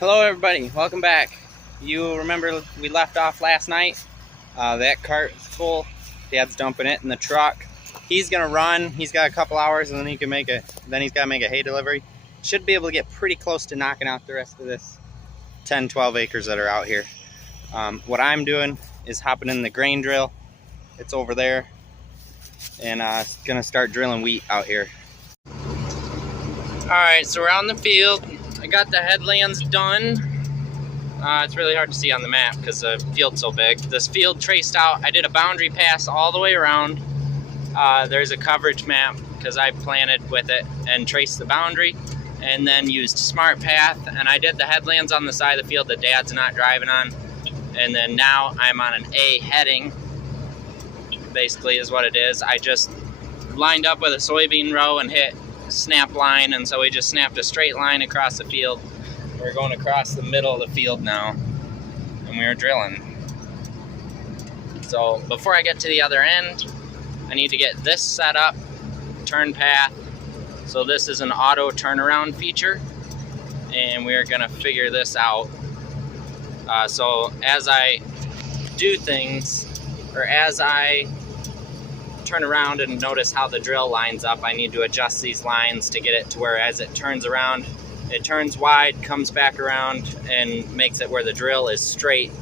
Hello everybody, welcome back. You remember we left off last night? That cart is full. Dad's dumping it in the truck. He's gonna run. He's got a couple hours, and then he's gotta make a hay delivery. Should be able to get pretty close to knocking out the rest of this 10-12 acres that are out here. What I'm doing is hopping in the grain drill. It's over there, and gonna start drilling wheat out here. All right, so we're out in the field. I got the headlands done. It's really hard to see on the map because the field's so big. This field traced out, I did a boundary pass all the way around. There's a coverage map because I planted with it and traced the boundary, and then used Smart Path, and I did the headlands on the side of the field that Dad's not driving on. And then now I'm on an A heading, basically is what it is. I just lined up with a soybean row and hit snap line, and so we just snapped a straight line across the field. We're going across the middle of the field now, and we're drilling. So before I get to the other end, I need to get this set up, turn path. So this is an auto turnaround feature, and we're gonna figure this out. So as I do things, or as I turn around and notice how the drill lines up, I need to adjust these lines to get it to where as it turns around, it turns wide, comes back around, and makes it where the drill is straight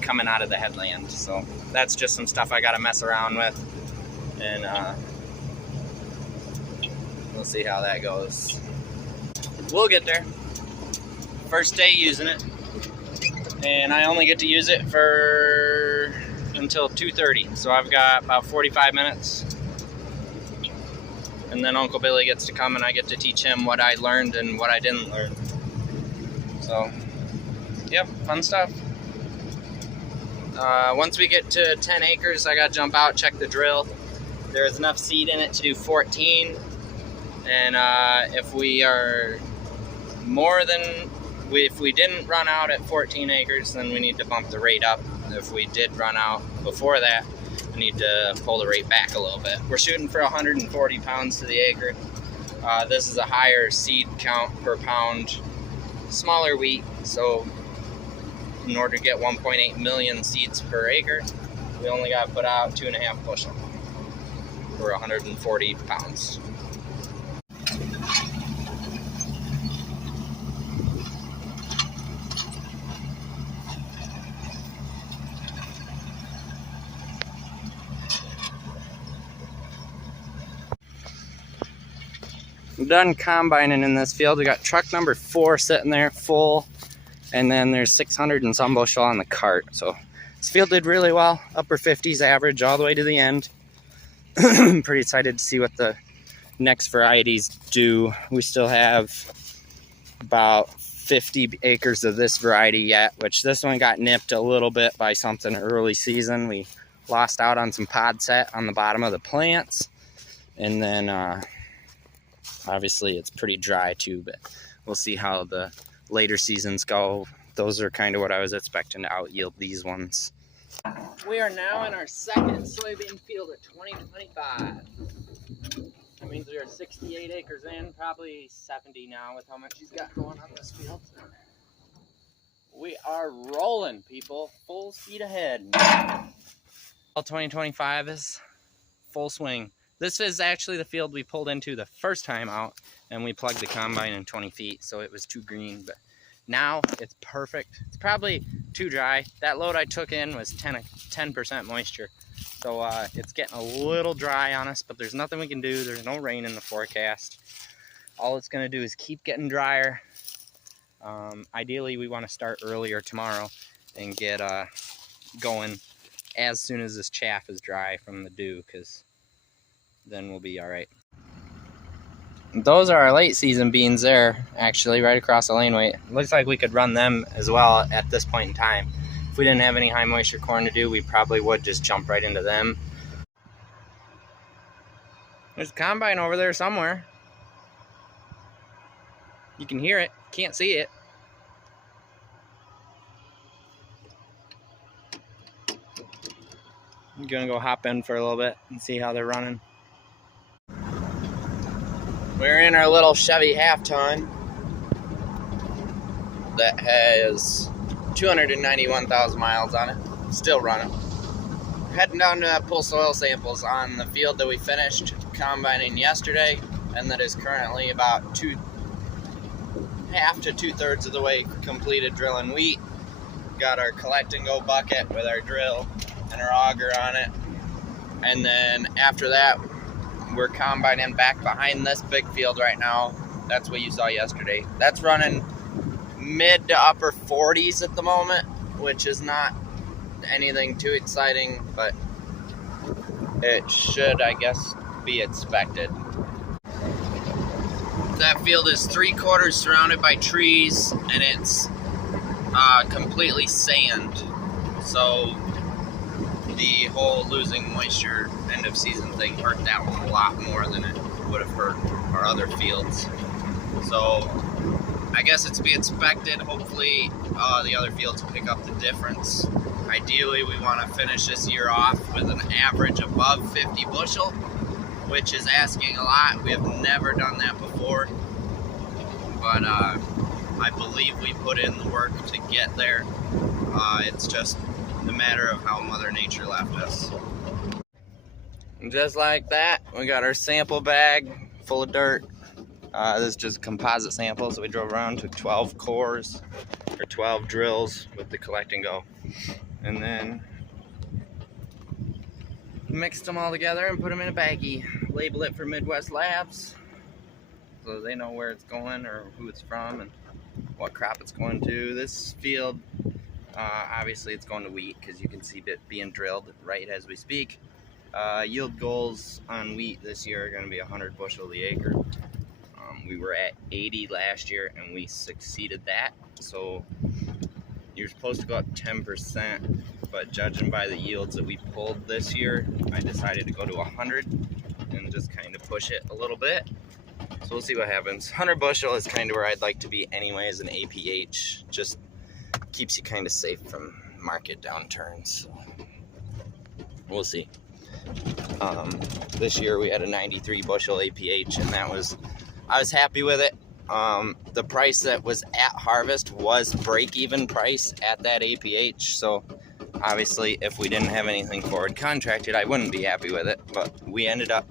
coming out of the headland. So that's just some stuff I gotta mess around with, and we'll see how that goes. We'll get there. First day using it, and I only get to use it for until 2:30, so I've got about 45 minutes, and then Uncle Billy gets to come and I get to teach him what I learned and what I didn't learn. So yep, fun stuff. Once we get to 10 acres, I gotta jump out, check the drill. There's enough seed in it to do 14, and if we are more than, if we didn't run out at 14 acres, then we need to bump the rate up. If we did run out before that, I need to pull the rate back a little bit. We're shooting for 140 pounds to the acre. This is a higher seed count per pound, smaller wheat, so in order to get 1.8 million seeds per acre, we only got to put out 2.5 bushel for 140 pounds. I'm done combining in this field. We got truck number 4 sitting there full, and then there's 600 and some bushel on the cart. So this field did really well, upper 50s average all the way to the end. I'm pretty excited to see what the next varieties do. We still have about 50 acres of this variety yet, which this one got nipped a little bit by something early season. We lost out on some pod set on the bottom of the plants, and then obviously it's pretty dry too, but we'll see how the later seasons go. Those are kind of what I was expecting to out yield these ones. We are now in our second soybean field at 2025. That means we are 68 acres in, probably 70 now with how much he's got going on this field. We are rolling, people, full speed ahead. 2025 is full swing. This is actually the field we pulled into the first time out, and we plugged the combine in 20 feet, so it was too green, but now it's perfect. It's probably too dry. That load I took in was 10% moisture, so it's getting a little dry on us, but there's nothing we can do. There's no rain in the forecast. All it's gonna do is keep getting drier. Ideally, we wanna start earlier tomorrow and get going as soon as this chaff is dry from the dew, because then we'll be all right. Those are our late season beans there, actually, right across the laneway. Looks like we could run them as well at this point in time. If we didn't have any high moisture corn to do, we probably would just jump right into them. There's a combine over there somewhere. You can hear it, can't see it. I'm gonna go hop in for a little bit and see how they're running. We're in our little Chevy half ton. that has 291,000 miles on it, still running. Heading down to pull soil samples on the field that we finished combining yesterday, and that is currently about half to 2/3 of the way completed drilling wheat. Got our collect and go bucket with our drill and our auger on it, and then after that we're combining back behind this big field right now. That's what you saw yesterday. That's running mid to upper 40s at the moment, which is not anything too exciting, but it should, I guess, be expected. That field is 3/4 surrounded by trees, and it's completely sand, so the whole losing moisture end of season thing hurt that one a lot more than it would have hurt our other fields. So I guess it's to be expected. Hopefully the other fields will pick up the difference. Ideally, we want to finish this year off with an average above 50 bushel, which is asking a lot. We have never done that before, but I believe we put in the work to get there. It's just a matter of how Mother Nature left us. And just like that, we got our sample bag full of dirt. This is just a composite sample, so we drove around, took 12 cores, or 12 drills with the collect and go, and then mixed them all together and put them in a baggie. Label it for Midwest Labs, so they know where it's going or who it's from and what crop it's going to. This field, obviously it's going to wheat because you can see it being drilled right as we speak. Yield goals on wheat this year are going to be 100 bushel the acre. We were at 80 last year and we succeeded that, so you're supposed to go up 10%, but judging by the yields that we pulled this year, I decided to go to 100 and just kind of push it a little bit. So we'll see what happens. 100 bushel is kind of where I'd like to be anyways, an APH. Just keeps you kind of safe from market downturns. So we'll see. This year we had a 93 bushel APH, and I was happy with it. The price that was at harvest was break-even price at that APH, so obviously if we didn't have anything forward contracted, I wouldn't be happy with it, but we ended up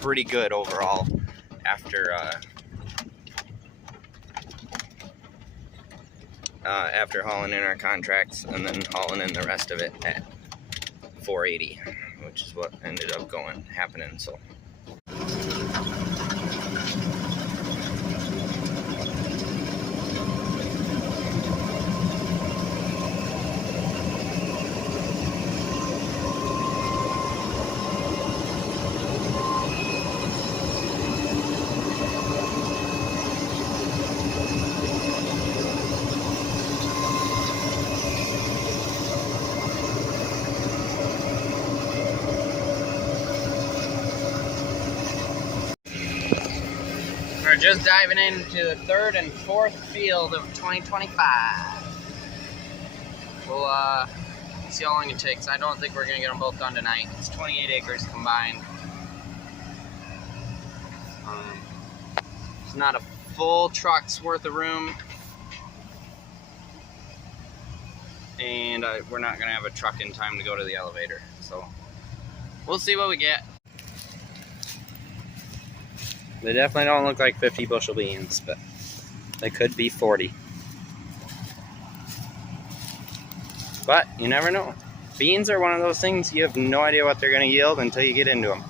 pretty good overall after hauling in our contracts and then hauling in the rest of it at 480, which is what ended up happening. So we're just diving into the third and fourth field of 2025. We'll see how long it takes. I don't think we're gonna get them both done tonight. It's 28 acres combined. It's not a full truck's worth of room, and we're not gonna have a truck in time to go to the elevator. So we'll see what we get. They definitely don't look like 50 bushel beans, but they could be 40. But you never know. Beans are one of those things you have no idea what they're going to yield until you get into them.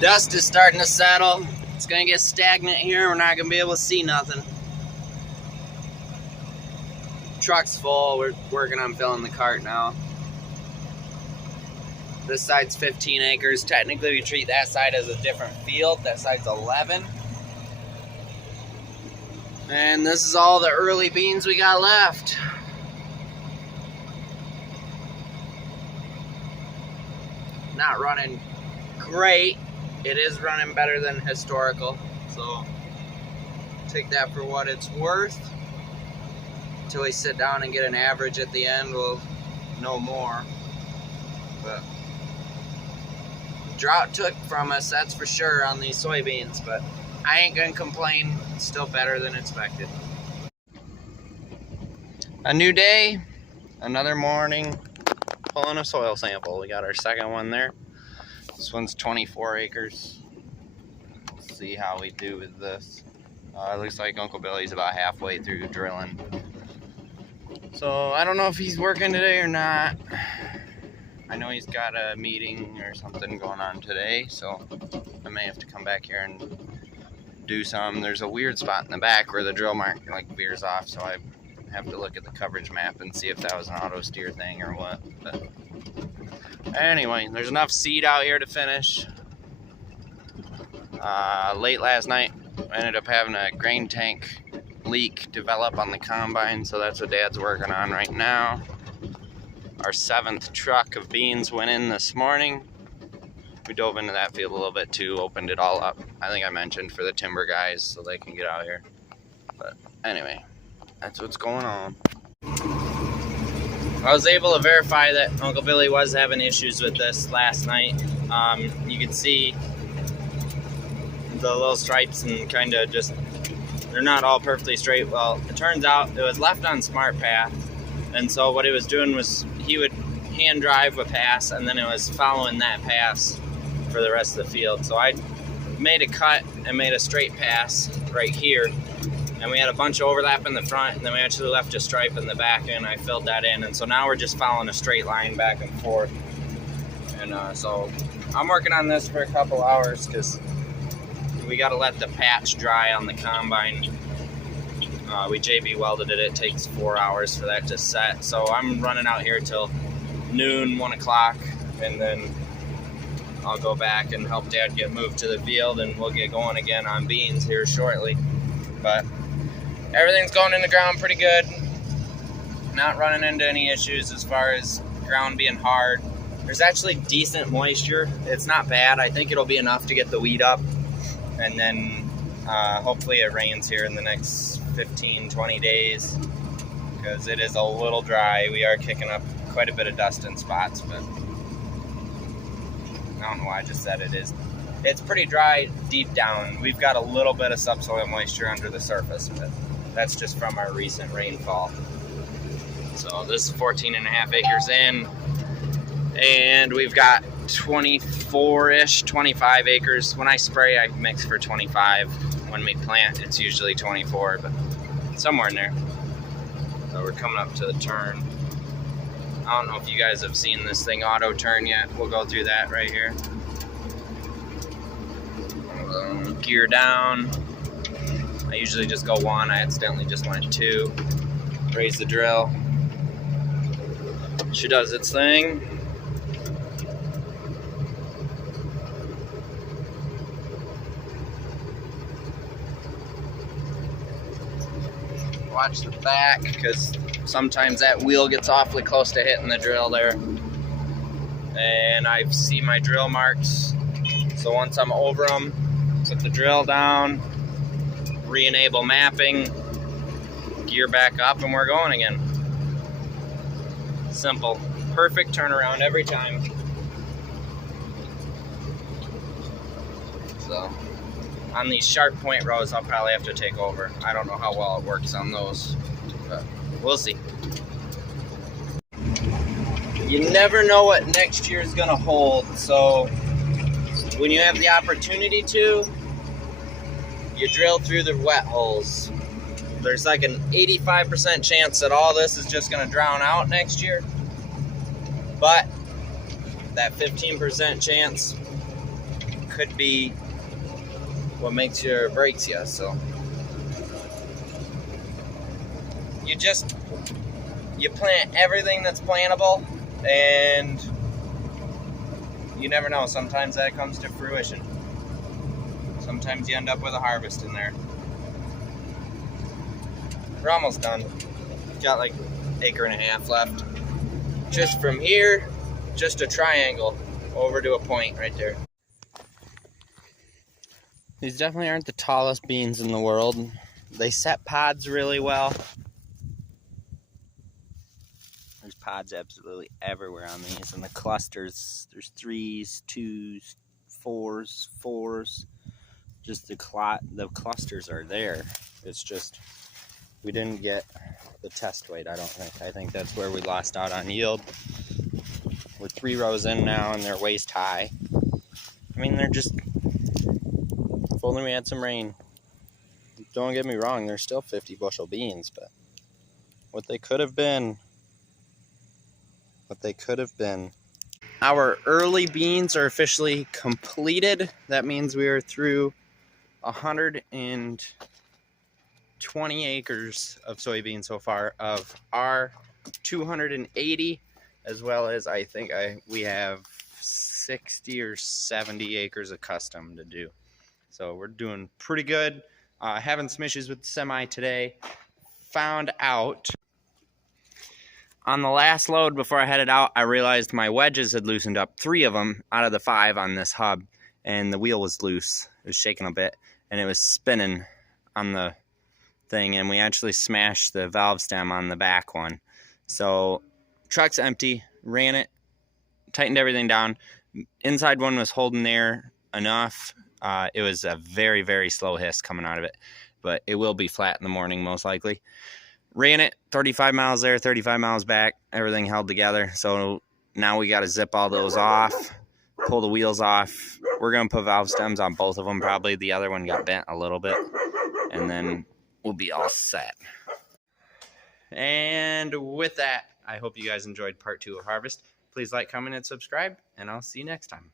Dust is starting to settle. It's gonna get stagnant here. We're not gonna be able to see nothing. Truck's full. We're working on filling the cart now. This side's 15 acres. Technically, we treat that side as a different field. That side's 11. And this is all the early beans we got left. Not running great. It is running better than historical, so take that for what it's worth. Until we sit down and get an average at the end, we'll know more. But drought took from us, that's for sure, on these soybeans, but I ain't gonna complain. It's still better than expected. A new day, another morning, pulling a soil sample. We got our second one there. This one's 24 acres. Let's see how we do with this. It looks like Uncle Billy's about halfway through drilling. So I don't know if he's working today or not. I know he's got a meeting or something going on today, so I may have to come back here and do some. There's a weird spot in the back where the drill mark like veers off, so I have to look at the coverage map and see if that was an auto steer thing or what. But anyway, there's enough seed out here to finish. Late last night, I ended up having a grain tank leak develop on the combine, so that's what Dad's working on right now. Our 7th truck of beans went in this morning. We dove into that field a little bit too, opened it all up. I think I mentioned for the timber guys so they can get out here. But anyway, that's what's going on. I was able to verify that Uncle Billy was having issues with this last night. You can see the little stripes and kind of just, they're not all perfectly straight. Well, it turns out it was left on Smart Path, and so what he was doing was he would hand drive a pass, and then it was following that pass for the rest of the field. So I made a cut and made a straight pass right here, and we had a bunch of overlap in the front, and then we actually left a stripe in the back, and I filled that in, and so now we're just following a straight line back and forth. And so I'm working on this for a couple hours because we got to let the patch dry on the combine. We JB welded it. It takes 4 hours for that to set. So I'm running out here till noon, 1 o'clock, and then I'll go back and help Dad get moved to the field, and we'll get going again on beans here shortly. But everything's going in the ground pretty good. Not running into any issues as far as ground being hard. There's actually decent moisture. It's not bad. I think it'll be enough to get the weed up. And then hopefully it rains here in the next 15-20 days, because it is a little dry. We are kicking up quite a bit of dust in spots, but I don't know why I just said it is. It's pretty dry deep down. We've got a little bit of subsoil moisture under the surface, but that's just from our recent rainfall. So this is 14.5 acres in, and we've got 24-ish, 25 acres. When I spray, I mix for 25. When we plant, it's usually 24, but somewhere in there. So we're coming up to the turn. I don't know if you guys have seen this thing auto turn yet. We'll go through that right here. Gear down. I usually just go 1. I accidentally just went 2. Raise the drill. She does its thing. Watch the back, because sometimes that wheel gets awfully close to hitting the drill there. And I see my drill marks, so once I'm over them, put the drill down, re-enable mapping, gear back up, and we're going again. Simple. Perfect turnaround every time. So on these sharp point rows, I'll probably have to take over. I don't know how well it works on those, but we'll see. You never know what next year is going to hold, so when you have the opportunity to, you drill through the wet holes. There's like an 85% chance that all this is just going to drown out next year, but that 15% chance could be what makes you or breaks you. So you plant everything that's plantable, and you never know. Sometimes that comes to fruition. Sometimes you end up with a harvest in there. We're almost done. Got like an acre and a half left. Just from here, just a triangle over to a point right there. These definitely aren't the tallest beans in the world. They set pods really well. There's pods absolutely everywhere on these, and the clusters, there's 3s, 2s, 4s. Just the clusters are there. It's just we didn't get the test weight, I don't think. I think that's where we lost out on yield. We're 3 rows in now, and they're waist high. I mean, they're just, if only we had some rain. Don't get me wrong, they're still 50 bushel beans, but what they could have been. Our early beans are officially completed. That means we are through 120 acres of soybeans so far of our 280, as well as I think we have 60 or 70 acres of custom to do. So we're doing pretty good. Having some issues with the semi today. Found out on the last load before I headed out, I realized my wedges had loosened up, 3 of them out of the 5 on this hub, and the wheel was loose. It was shaking a bit, and it was spinning on the thing, and we actually smashed the valve stem on the back one. So truck's empty, ran it, tightened everything down. Inside one was holding there enough. It was a very, very slow hiss coming out of it, but it will be flat in the morning most likely. Ran it 35 miles there, 35 miles back, everything held together. So now we got to zip all those off, pull the wheels off. We're going to put valve stems on both of them probably. The other one got bent a little bit, and then we'll be all set. And with that, I hope you guys enjoyed part 2 of Harvest. Please like, comment, and subscribe, and I'll see you next time.